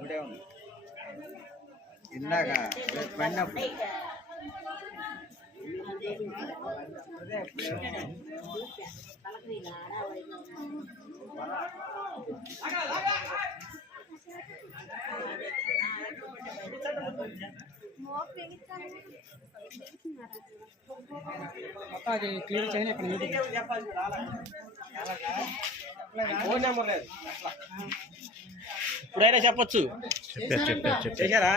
ఊడే ఉంది ఇందాక పడినప్పుడు అది క్లియర్ చేయని ఇప్పుడైనా చెప్పచ్చు. చేశారా?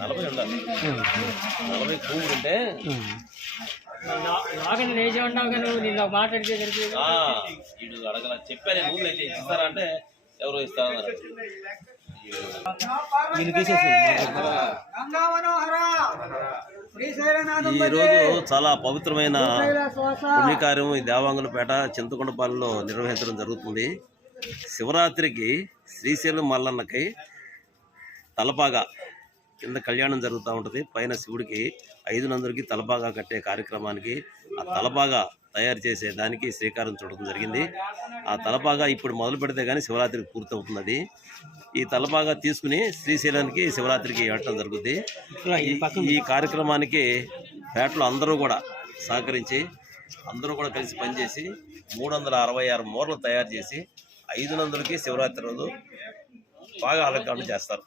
నలభై ఉండాలి. 40 కూడు ఉంటే నాగని వేసి ఉన్నావు కానీ నిన్న మాట్లాడితే వీడు అడగల చెప్పాను. రూల్ అయితే ఇస్తారా అంటే ఎవరో ఇస్తారన్నారు. ఈరోజు చాలా పవిత్రమైన పుణ్యకార్యం ఈ దేవాంగులపేట చింతకొండపాలెంలో నిర్వహించడం జరుగుతుంది. శివరాత్రికి శ్రీశైలం మల్లన్నకి తలపాగా కింద కళ్యాణం జరుగుతూ ఉంటుంది. పైన శివుడికి 5 నందులకి తలపాగా కట్టే కార్యక్రమానికి ఆ తలపాగా తయారు చేసే దానికి శ్రీకారం చుట్టడం జరిగింది. ఆ తలపాగా ఇప్పుడు మొదలు పెడితే కానీ శివరాత్రికి పూర్తవుతుంది. ఈ తలపాగా తీసుకుని శ్రీశైలానికి శివరాత్రికి వెళ్ళటం జరుగుతుంది. ఈ కార్యక్రమానికి పేటలో అందరూ కూడా సహకరించి అందరూ కూడా కలిసి పనిచేసి 366 మూరలు తయారు చేసి 5 నందులకి శివరాత్రి రోజు బాగా అలంకరణ చేస్తారు.